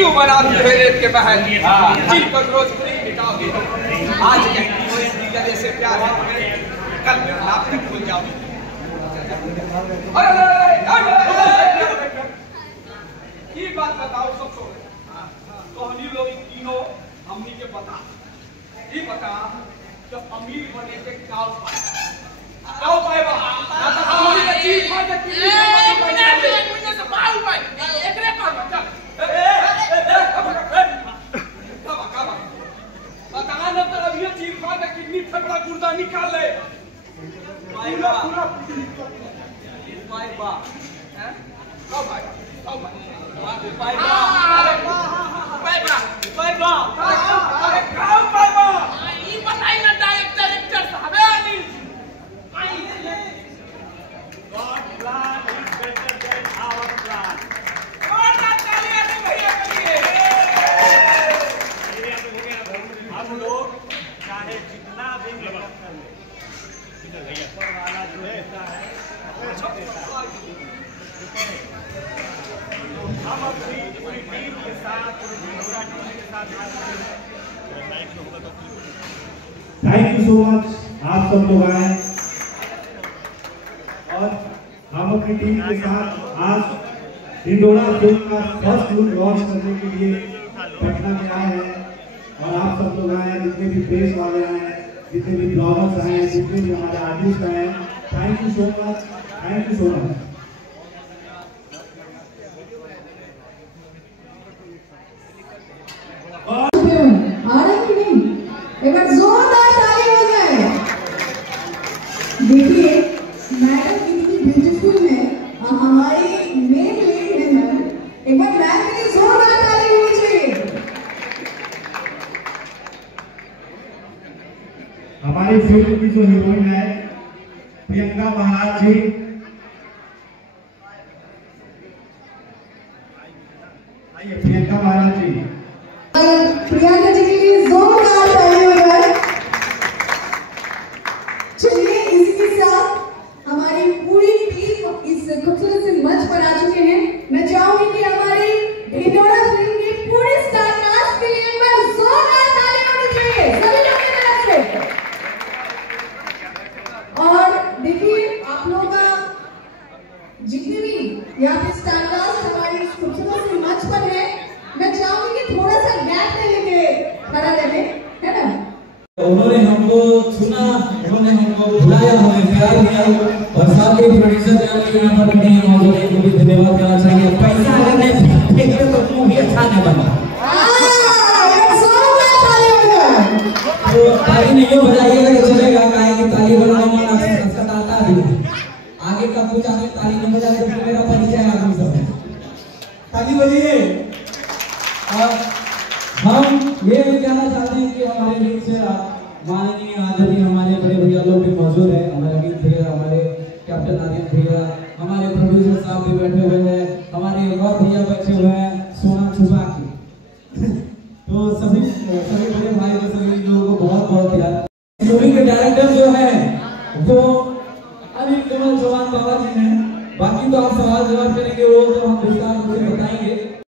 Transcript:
क्यों बनाती है रेत के महल, जिन पर रोज प्रेम मिटाओगे। आज कहती हो इतनी जगह से प्यार है तुम्हें, कल मेरा नाम तक भूल जाओगे। की बात बताओ सब सो तो हम लोग तीनों हमनी के बता ये बता जब अमीर बने के क्या उपाय बा ना तो हमनी के चीज खा के की एक से बाहर उपाय एकरे कर चल बता ना तो अभी चीज खा के किडनी फेफड़ा गुर्दा निकाल ले पूरा उपाय बा हैं कब आएगा कब उपाय बा अरे उपाय बा अरे का उपाय बा ई बताई ना डायरेक्टर साहब Anil God plan is better than our plan. और तालियां दे भैया के लिए हम लोग चाहे जितना भी मेहनत कर ले ऊपर वाला जो देता है हम अपनी पूरी टीम के साथ पूरा टीम के साथ थैंक यू सो मच आप सब लोग आए और हम अपनी टीम के साथ आज इंडोरा फिल्म का फर्स्ट लुक लॉन्च करने के लिए पटना में आए हैं और आप सब लोग आए हैं, जितने भी प्रेस वाले आए हैं, जितने भी ब्लॉगर्स आए हैं, जितने भी हमारे आर्टिस्ट आए हैं, thank you so much, thank you so much. आ रहे कि नहीं? एक बार जोरदार ताली हो जाए। देखिए मैडम कितनी ब्यूटीफुल है, हमारी मेन लीड है मैम। एक बार मैम के लिए जोरदार ताली होनी चाहिए। हमारी फिल्म की जो हीरोइन है प्रियंका महाराज जी, आइए प्रियंका महाराज जी। प्रियंका जी के लिए जोरदार ताली हो जाए। चलिए इसी के साथ हमारी पूरी टीम इस खूबसूरत से मंच पर आ चुके हैं। मैं चाहूंगी कि हमारी इंडोरा फिल्म की पूरी स्टार कास्ट के लिए एक बार जोरदार ताली होनी चाहिए सभी लोगों की तरफ से। और देखिए आप लोगों का जितने भी यहाँ पे स्टार कास्ट हमारी खूबसूरत से मंच पर है, मैं चाहूंगी कि थोड़ा सा गैप में लेके खड़ा रहे, है ना? उन्होंने हमको सुना, उन्होंने हमको बुलाया, हमें प्यार दिया और साथ ही प्रोड्यूसर यहाँ पर भी मौजूद है, उनको भी धन्यवाद देना चाहिए। पैसा अगर नहीं फेंके तो मूवी अच्छा नहीं बनता। तो ताली नहीं हो बजाइएगा तो चलेगा, काहे कि ताली बजाना हमारा संस्कार आता भी आगे का कुछ आगे ताली नहीं बजा तो फिर मेरा परिचय है आदमी सब ताली बजाइए। और हम ये भी कहना चाहते हैं कि हमारे बीच से माननीय आदरणीय हमारे बड़े भैया लोग भी मौजूद है, हमारे अमित भैया, हमारे कैप्टन आदित्य भैया, हमारे प्रोड्यूसर साहब भी बैठे हुए हैं, हमारे एक और भैया बैठे हुए हैं सोना छुपा